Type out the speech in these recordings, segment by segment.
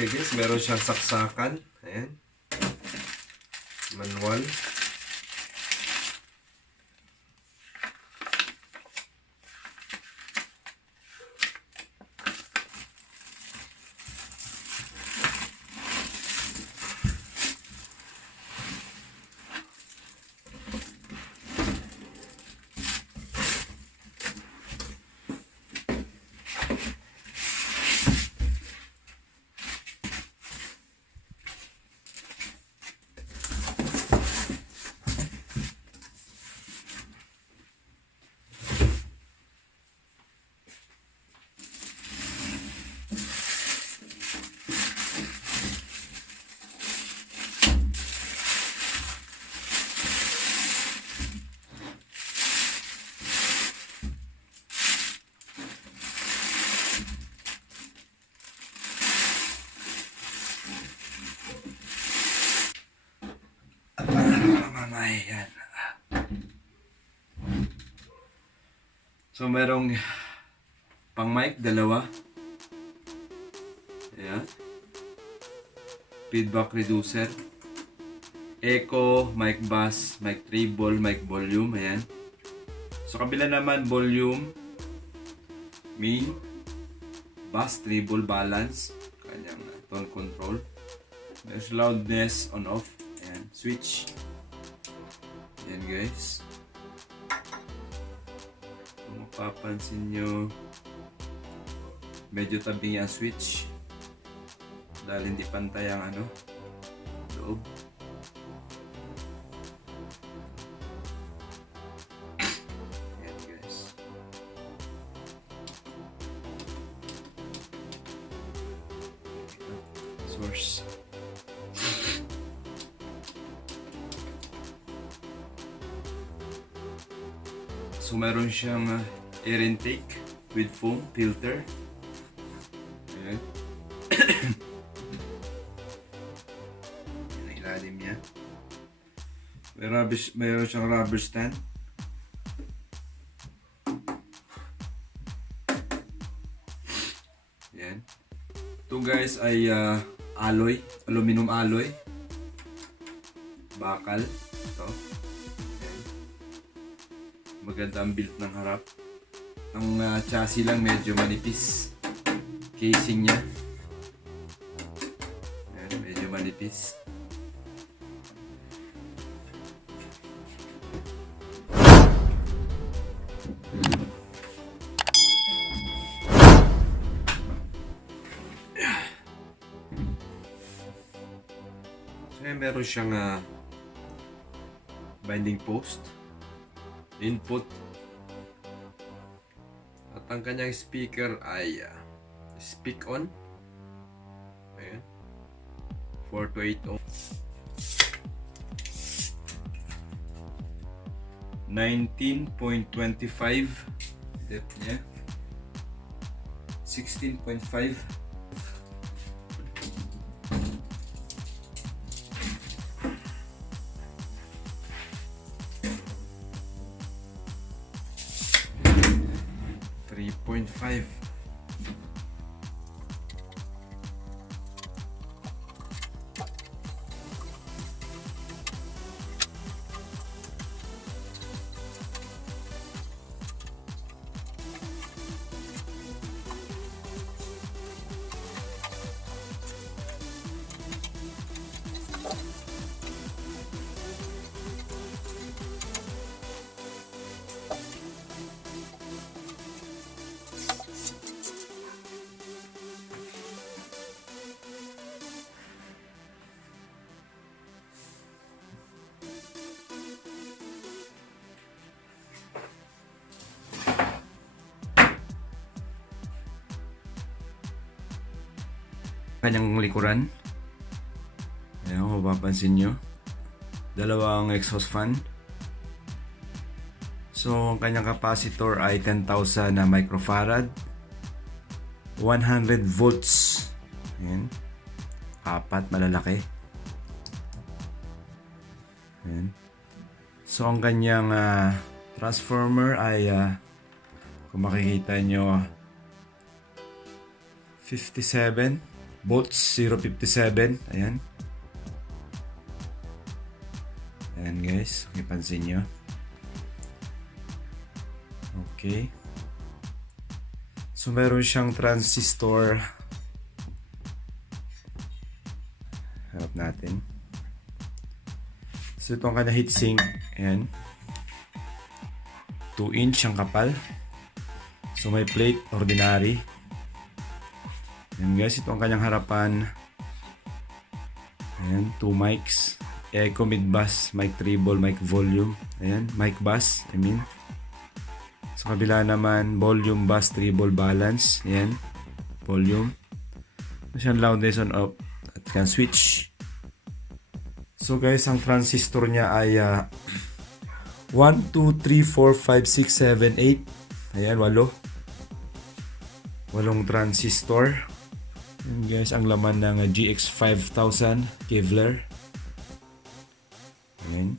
VIDEOKE guys. Meron siyang saksakan. Ayan. Manual. Ayan. So merong pang mic, dalawa. Ayan. Feedback reducer. Echo, mic bass, mic treble, mic volume. Ayan. So kabila naman volume, main, bass, treble, balance. Kanyang tone control. There's loudness on off. Ayan. Switch. Ayan guys. Kung mapapansin nyo, medyo tabi ang switch dahil hindi pantay ang loob. Ayan guys. Source. So meron siyang air intake with foam filter. Ayan. Ayan ang ilalim niya. Meron siyang rubber stand. Ayan. Ito guys ay alloy, aluminum alloy. Bakal. Ito. Maganda ang build ng harap. Ang chassis lang medyo manipis. Casing niya. Ayan, medyo manipis. So meron siyang binding post. Input at ang kanyang speaker ay speak on. Ayan. 4 to 8 ohm. 19.25 depth niya. 16.5 3.5. Kanyang likuran. Ayan, kung mapapansin nyo, dalawang exhaust fan. So ang kanyang capacitor ay 10,000 na microfarad, 100 volts. Ayan, apat, malalaki. Ayan. So ang kanyang transformer ay kung makikita nyo 57 Volts 057. Ayan. Ayan guys, ipansin nyo. Okay. So meron siyang transistor. Harap natin. So ito ang kanya heatsink. Ayan. 2-inch ang kapal. So may plate, ordinary. Ayan guys, ito ang kanyang harapan. Ayan, 2 mics. Echo, mid bass, mic treble, mic volume. Ayan, mic bass, I mean. Sa kabila naman, volume, bass, treble, balance. Ayan, volume. Siyang loudness on off. At can switch. So guys, ang transistor niya ay 1, 2, 3, 4, 5, 6, 7, 8. Ayan, 8. 8 transistor. Ayan guys, ang laman ng GX 5000 KEVLER. Ayan.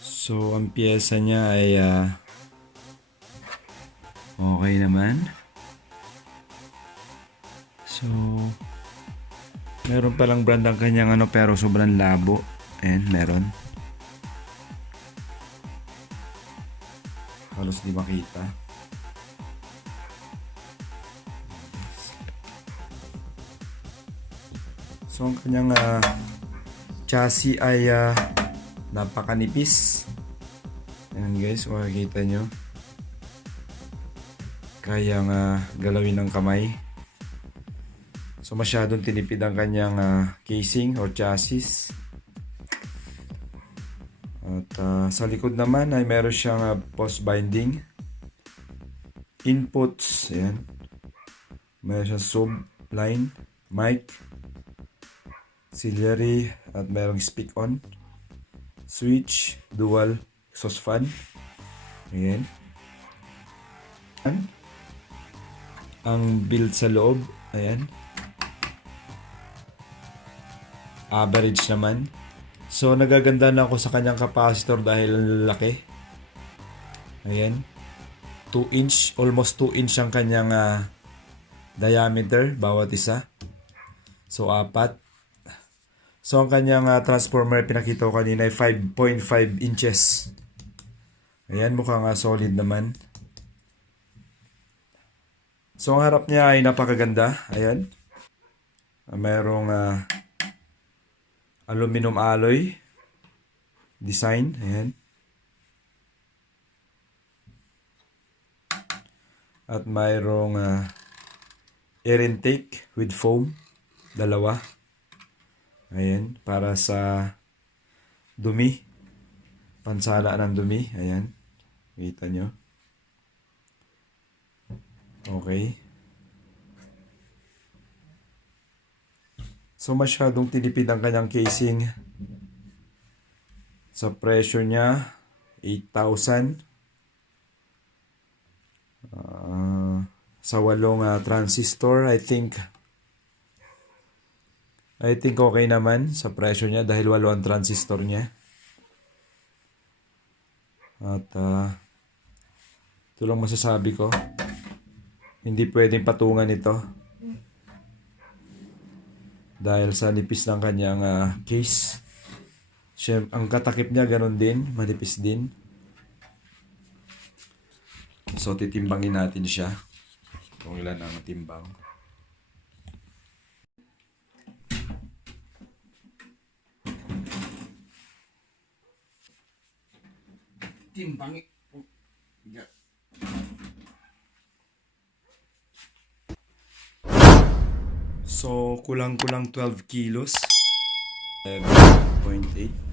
So, ang piyesa niya ay okay naman. So, meron palang brand ang kanyang pero sobrang labo. Ayan, meron. Halos di makita. So, ang kanyang chassis ay napakanipis. Ayan guys, makikita nyo. Kayang galawin ng kamay. So, masyadong tinipid ang kanyang casing or chassis. At sa likod naman ay meron siyang post binding. Inputs, ayan. Meron siyang sub line, mic, auxiliary, at merong speak on, switch, dual exhaust fan. Ayan. Ang build sa loob, ayan. Average naman. So nagaganda na ako sa kanyang capacitor dahil laki. Ayan. 2-inch, almost 2-inch ang kanyang diameter bawat isa. So 4. So ang kanyang transformer pinakita ko kanina ay 5.5 inches. Ayan, mukhang solid naman. So ang harap niya ay napakaganda. Ayan. Mayroong aluminum alloy design. Ayan. At mayroong air intake with foam. Dalawa. Ayan. Para sa dumi. Pansala ng dumi. Ayan. Kita nyo. Okay. So masyadong tinipid ang kanyang casing. Sa pressure niya 8,000. Sa 8 transistor, I think okay naman sa pressure niya dahil 8 ang transistor niya. At ito lang masasabi ko. Hindi pwedeng patungan ito. Dahil sa nipis ng kanyang case. Ang katakip niya ganun din, manipis din. So titimbangin natin siya. Kung ilan ang timbang. Timbangin. So kulang-kulang 12 kilos. 11.8.